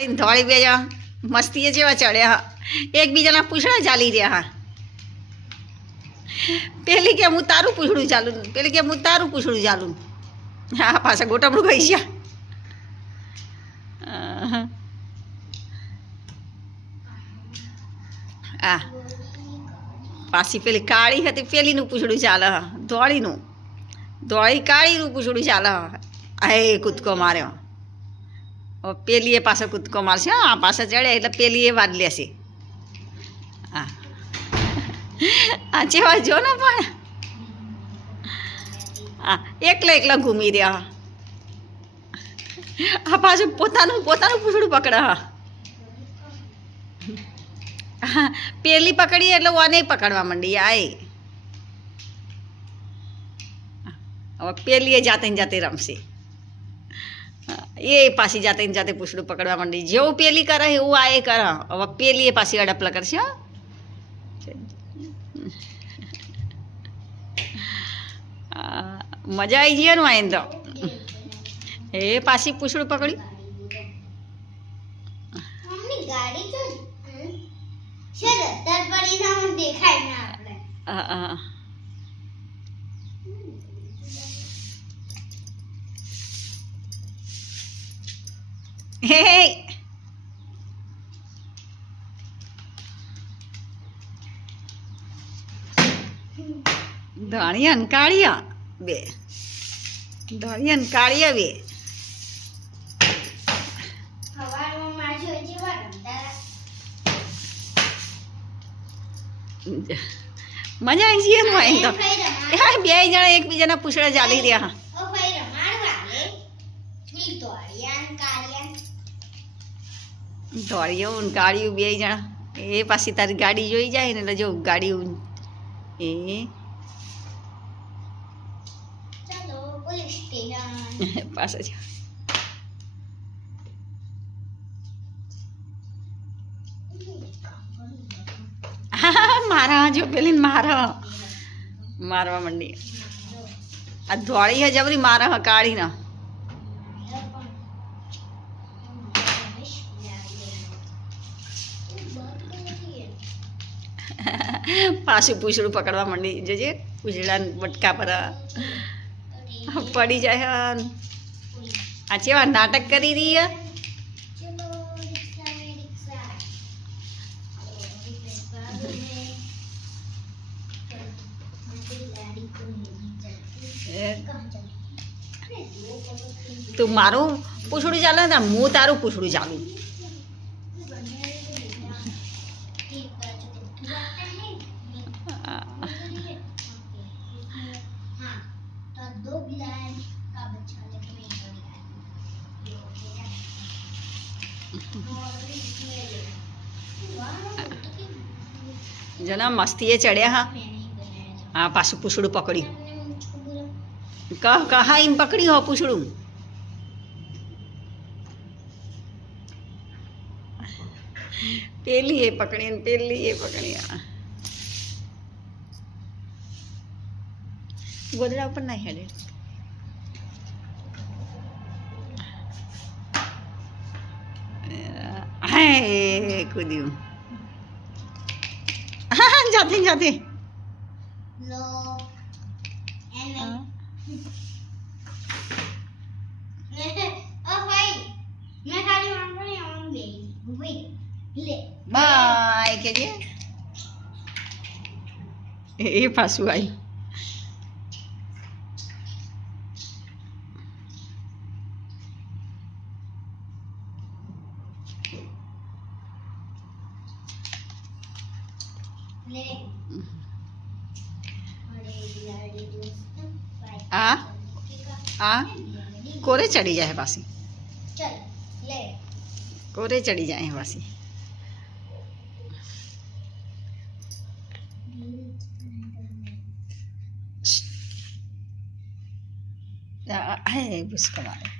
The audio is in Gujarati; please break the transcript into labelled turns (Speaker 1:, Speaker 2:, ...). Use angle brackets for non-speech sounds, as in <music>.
Speaker 1: ધોળી બે જણા મસ્તીએ જેવા ચડ્યા હા એકબીજાના પૂછડા ચાલી રહ્યા હા પેલી કે હું તારું પૂછડું ચાલું પેલી કે હું તારું પૂછડું ચાલું હા પાછા ગોટામડું ગઈ ગયા અહં. આ પાછી પેલી કાળી હતી પેલીનું પૂછડું ચાલે હા ધોળીનું ધોળી કાળીનું પૂછડું ચાલે હા આ એ કૂદકો માર્યો હવે પેલીએ પાસે કૂદકો મારશે આ પાસે ચડે એટલે પેલીએ વાદ લેશે. હા. આ જેવા જો ને પણ. હા, એકલા એકલા ઘૂમી રહ્યા. આ પાછું પોતાનું પોતાનું પૂછડું પકડે, હા. પેલી પકડી એટલે ઓને પકડવા માંડી આય. એ હવે પેલીએ જાતે જાતે રમશે. એ પાછી જાતે ને જાતે પૂછડું પકડવા માંડી જેવું પેલી કરે એવું આ એ કરે હવે પેલી એ પાછી અડપલા કરશે હો. મજા આવી ગઈ એનું આઈને તો એ પાછી પૂછડું પકડ્યું
Speaker 2: ગાડી તો ના દેખાય ના આપણે
Speaker 1: આ, આ. હે હે. ધણિયા ને કાળિયા બે. ધણી ને કાળિયા બે. મજા આવી ગઈ એનું આઈને તો. હા બે જણા એકબીજાના પૂછડા ચાલી રહ્યા.
Speaker 2: ઓ ફઈ રમાડવા લે ઈ તો અરિયાન કારિયાન
Speaker 1: ધોળિયું ને ગાડીયું બે જણા. એ પાછી તારી ગાડી જોઈ જાય ને એટલે જો ગાડીયું એ. <laughs> પાછા હા <laughs> મારા જો પેલી ને મારા. મારવા માંડી. આ ધોળી હે જબરી મારા કાઢી ના પાછું પૂછડું પકડવા માંડી જજે પૂછડા બટકા પર પડી જાય હન. આ ચેવા નાટક કરી રહી હે
Speaker 2: ચલો રિક્ષા મે રિક્ષા
Speaker 1: એ, તું મારું પૂછડું ચાલે ને હું તારું પૂછડું ચાલુ જણા મસ્તીએ ચડ્યા હા
Speaker 2: मैं नहीं बनाया था
Speaker 1: હા પાછું પૂછડું પકડ્યું
Speaker 2: हमने मुझको बोला
Speaker 1: કહ કહા એમ પકડ્યું હો પૂછડું પેલી એ પકડી ને પેલી એ પકડી હા. ગોદડા ઉપર ના હેડે Ecco
Speaker 2: Dio. Ingiati, ingiati. Lo... Ah. Bye, che dire? E
Speaker 1: fa su. आ? आ? कोरे
Speaker 2: चढ़ी जाए बासी कोरे चढ़ी
Speaker 1: जाए
Speaker 2: बासी है
Speaker 1: बुस्कवा